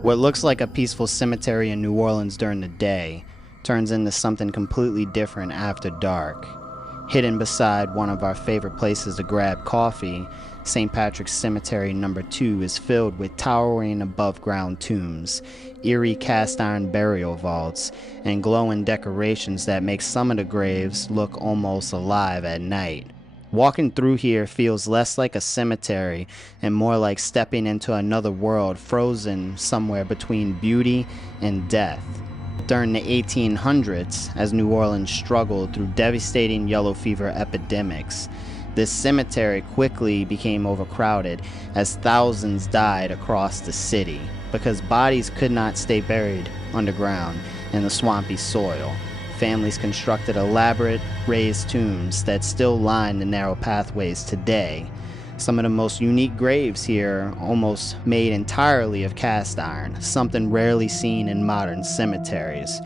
What looks like a peaceful cemetery in New Orleans during the day turns into something completely different after dark. Hidden beside one of our favorite places to grab coffee, St. Patrick's Cemetery number 2 is filled with towering above-ground tombs, eerie cast-iron burial vaults, and glowing decorations that make some of the graves look almost alive at night. Walking through here feels less like a cemetery and more like stepping into another world frozen somewhere between beauty and death. During the 1800s, as New Orleans struggled through devastating yellow fever epidemics, this cemetery quickly became overcrowded as thousands died across the city because bodies could not stay buried underground in the swampy soil. Families constructed elaborate raised tombs that still line the narrow pathways today. Some of the most unique graves here almost made entirely of cast iron, something rarely seen in modern cemeteries,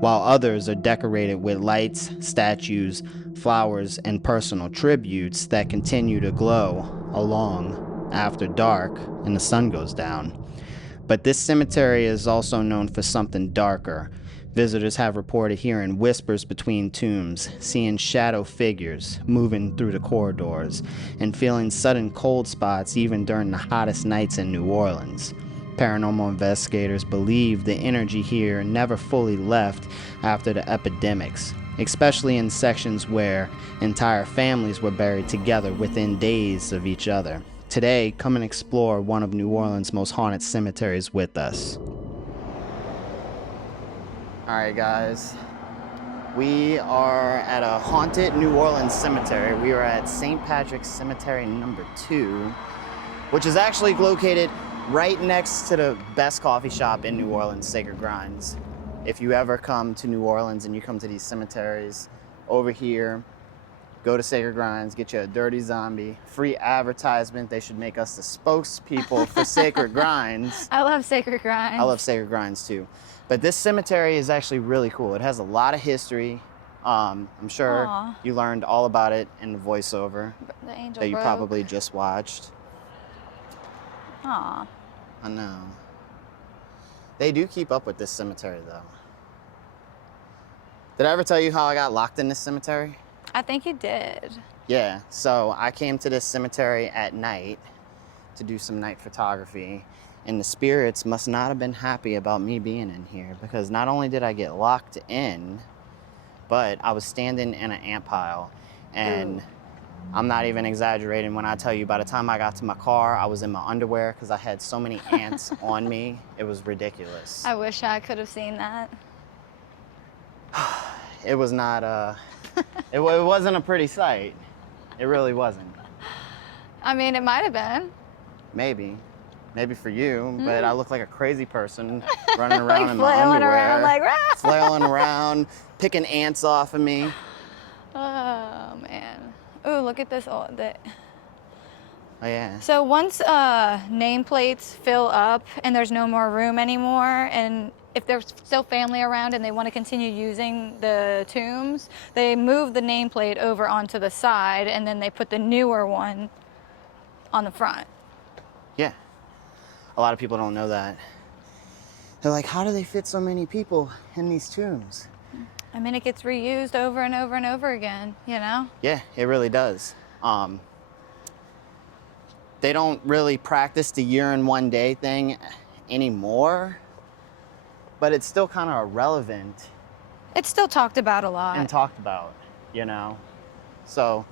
while others are decorated with lights, statues, flowers, and personal tributes that continue to glow along after dark and the sun goes down. But this cemetery is also known for something darker. Visitors have reported hearing whispers between tombs, seeing shadow figures moving through the corridors, and feeling sudden cold spots even during the hottest nights in New Orleans. Paranormal investigators believe the energy here never fully left after the epidemics, especially in sections where entire families were buried together within days of each other. Today, come and explore one of New Orleans' most haunted cemeteries with us. Alright guys, we are at a haunted New Orleans cemetery. We are at St. Patrick's Cemetery number 2, which is actually located right next to the best coffee shop in New Orleans, Sacred Grinds. If you ever come to New Orleans and you come to these cemeteries, over here, go to Sacred Grinds, get you a dirty zombie, free advertisement. They should make us the spokespeople for Sacred Grinds. I love Sacred Grinds. I love Sacred Grinds too. But this cemetery is actually really cool. It has a lot of history. I'm sure Aww. you learned all about it in the voiceover The angel that you broke. probably just watched. Aw. I know. They do keep up with this cemetery though. Did I ever tell you how I got locked in this cemetery? I think you did. Yeah, so I came to this cemetery at night to do some night photography, and the spirits must not have been happy about me being in here, because not only did I get locked in, but I was standing in an ant pile, and Ooh. I'm not even exaggerating when I tell you by the time I got to my car, I was in my underwear because I had so many ants on me. It was ridiculous. I wish I could have seen that. It was not it wasn't a pretty sight. It really wasn't. I mean, it might have been. Maybe for you, but I look like a crazy person running around Like in my flailing underwear, around like, "Rah!" flailing around, picking ants off of me. Oh, man. Ooh, look at this. Oh yeah. So once nameplates fill up and there's no more room anymore, and if there's still family around and they want to continue using the tombs, they move the nameplate over onto the side and then they put the newer one on the front. Yeah. A lot of people don't know that. They're like, how do they fit so many people in these tombs? I mean, it gets reused over and over and over again, you know? Yeah, it really does. They don't really practice the year in one day thing anymore, but it's still kind of relevant It's still talked about a lot. and talked about, you know? So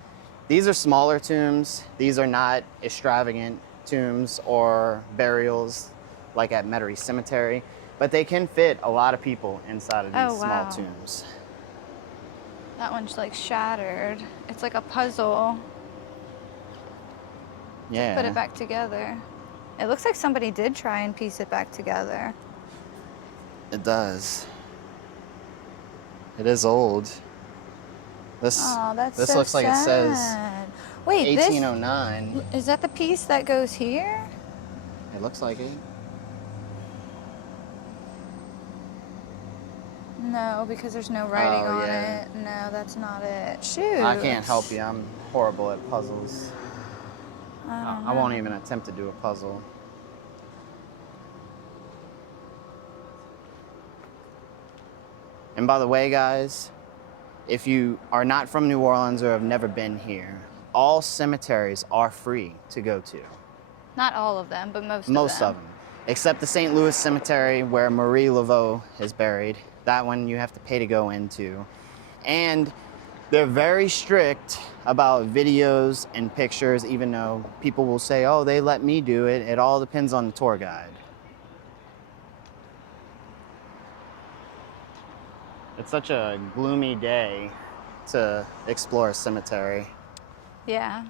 these are smaller tombs. These are not extravagant tombs or burials like at Metairie Cemetery, but they can fit a lot of people inside of these small wow. tombs. That one's like shattered. It's like a puzzle. Yeah. Put it back together. It looks like somebody did try and piece it back together. It does. It is old. This Oh, that's this so looks like it says sad. Wait, 1809. is that the piece that goes here? It looks like it. No, because there's no writing Oh, on yeah. it. No, that's not it. Shoot. I can't help you. I'm horrible at puzzles. I don't I won't know. even attempt to do a puzzle. And by the way, guys, if you are not from New Orleans or have never been here, all cemeteries are free to go to. Not all of them, but most Most of of them. them. Except the St. Louis Cemetery where Marie Laveau is buried. That one you have to pay to go into. And they're very strict about videos and pictures, even though people will say, oh, they let me do it. It all depends on the tour guide. It's such a gloomy day to explore a cemetery. Yeah.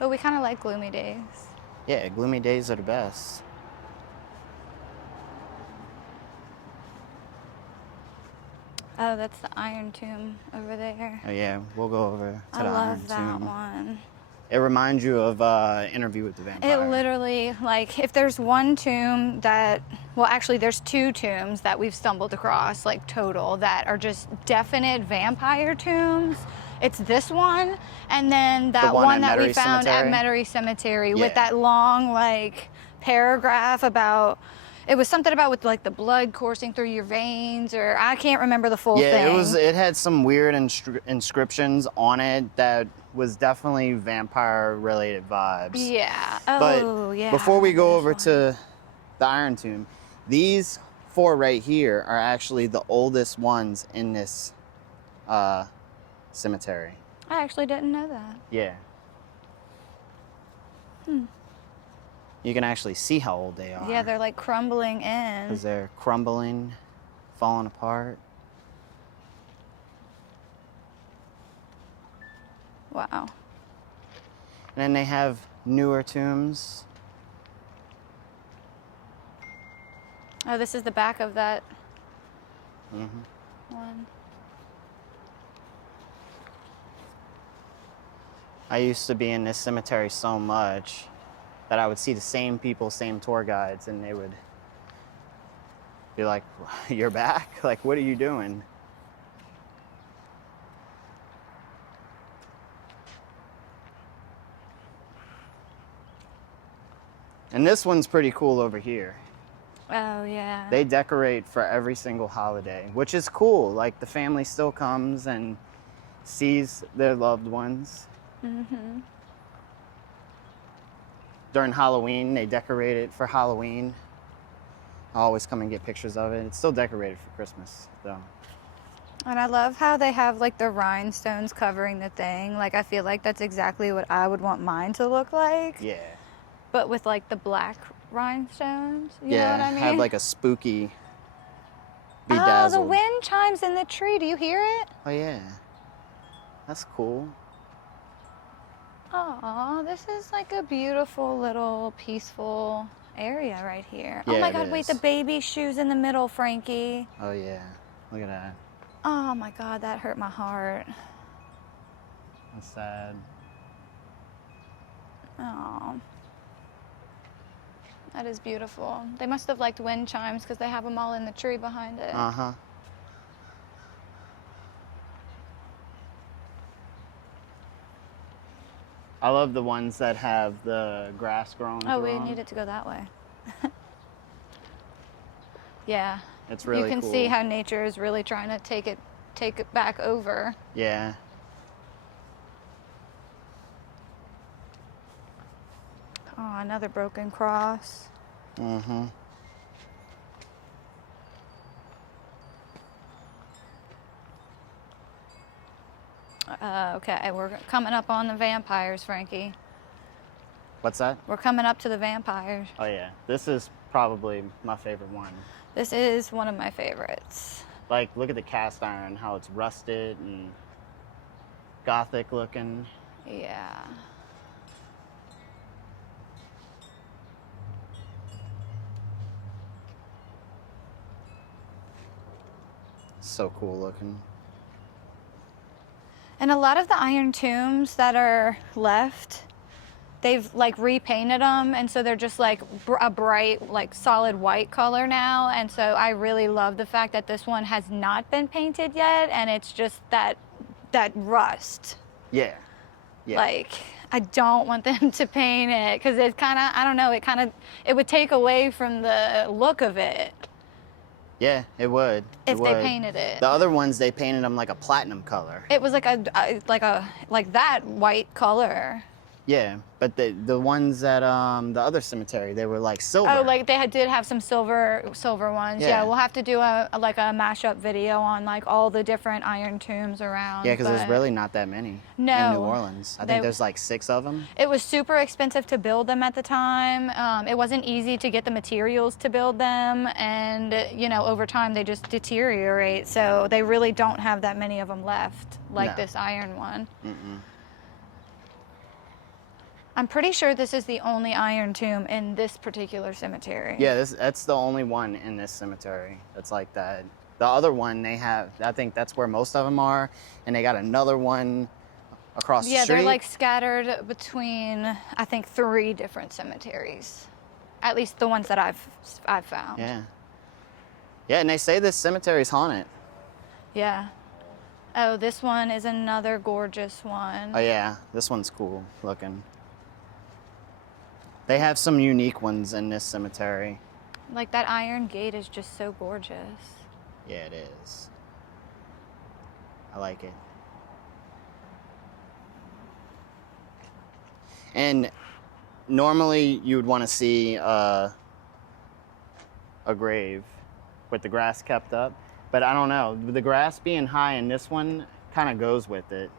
But we kind of like gloomy days. Yeah, gloomy days are the best. Oh, that's the Iron Tomb over there. Oh yeah, we'll go over to the I Iron love that Tomb. one. It reminds you of Interview with the Vampire. It literally, like, if there's one tomb that, well, actually, there's two tombs that we've stumbled across, like, total, that are just definite vampire tombs. It's this one, and then that one one at that we Metairie found Cemetery? at Metairie Cemetery Yeah. with that long, like, paragraph about, it was something about with, like, the blood coursing through your veins, or I can't remember the full Yeah, thing. it had some weird inscriptions on it that was definitely vampire-related vibes. Yeah. But Oh, yeah. before we go this over one. to the Iron Tomb, these four right here are actually the oldest ones in this cemetery. I actually didn't know that. Yeah. You can actually see how old they are. Yeah, they're, like, crumbling in. Because they're crumbling, falling apart. Wow. And then they have newer tombs. Oh, this is the back of that Mm-hmm. one. I used to be in this cemetery so much that I would see the same people, same tour guides, and they would be like, you're back? Like, what are you doing? And this one's pretty cool over here. Oh, yeah. They decorate for every single holiday, which is cool. Like, the family still comes and sees their loved ones. Mm-hmm. During Halloween, they decorate it for Halloween. I always come and get pictures of it. It's still decorated for Christmas, though. And I love how they have, like, the rhinestones covering the thing. Like, I feel like that's exactly what I would want mine to look like. Yeah. But with, like, the black rhinestones. You know what I mean? Have like a spooky Oh, bedazzled. the wind chimes in the tree. Do you hear it? Oh yeah. That's cool. Aw, this is like a beautiful little peaceful area right here. Oh Yeah, my it God, wait, is. the baby shoes in the middle, Frankie. Oh yeah. Look at that. Oh my God, that hurt my heart. That's sad. Oh, that is beautiful. They must have liked wind chimes because they have them all in the tree behind it. Uh-huh. I love the ones that have the grass growing Oh, through we 'em. needed to go that way. Yeah. It's really You can cool. see how nature is really trying to take it back over. Yeah. Oh, another broken cross. Mm-hmm. Okay, we're coming up on the vampires, Frankie. What's that? We're coming up to the vampires. Oh yeah. This is probably my favorite one. This is one of my favorites. Like, look at the cast iron, how it's rusted and gothic looking. Yeah. So cool looking. And a lot of the iron tombs that are left, they've like repainted them, and so they're just like a bright, like solid white color now. And so I really love the fact that this one has not been painted yet, and it's just that rust. Yeah. Yeah. Like, I don't want them to paint it because it kind of, I don't know, it would take away from the look of it. Yeah, it would. if It they would. painted it. The other ones, they painted them like a platinum color. It was like like that white color. Yeah, but the ones at the other cemetery, they were like silver. Oh, like they did have some silver ones. Yeah, Yeah. we'll have to do a mashup video on like all the different iron tombs around. Yeah, because there's but really not that many in No. New Orleans. I They- think there's like 6 of them. It was super expensive to build them at the time. It wasn't easy to get the materials to build them, and over time they just deteriorate. So they really don't have that many of them left, like No. this iron one. I'm pretty sure this is the only iron tomb in this particular cemetery. Yeah, that's the only one in this cemetery that's like that. The other one they have, I think that's where most of them are, and they got another one across the Yeah, street. they're like scattered between, I think, 3 different cemeteries. At least the ones that I've found. Yeah. Yeah, and they say this cemetery's haunted. Yeah. Oh, this one is another gorgeous one. Oh yeah, this one's cool looking. They have some unique ones in this cemetery. Like that iron gate is just so gorgeous. Yeah, it is. I like it. And normally you would want to see a grave with the grass kept up, but I don't know. The grass being high in this one kind of goes with it,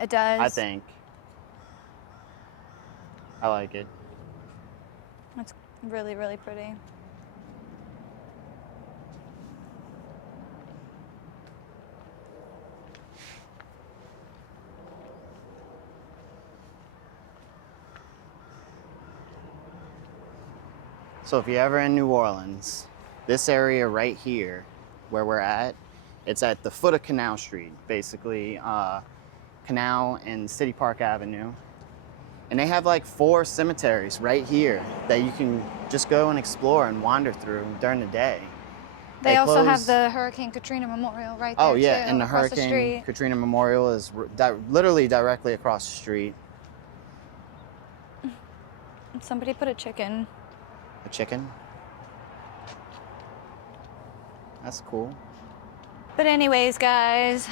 It does. I think. I like it. It's really, really pretty. So if you're ever in New Orleans, this area right here where we're at, it's at the foot of Canal Street, basically, Canal and City Park Avenue. And they have like 4 cemeteries right here that you can just go and explore and wander through during the day. They also have close- the Hurricane Katrina Memorial right there, Oh yeah, too, and the across Hurricane street. Katrina Memorial is literally directly across the street. Somebody put a chicken. A chicken. That's cool. But anyways, guys,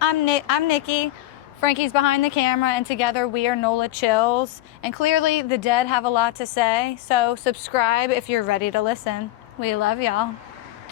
I'm Nikki. Frankie's behind the camera, and together we are NOLA Chills. And clearly the dead have a lot to say, so subscribe if you're ready to listen. We love y'all.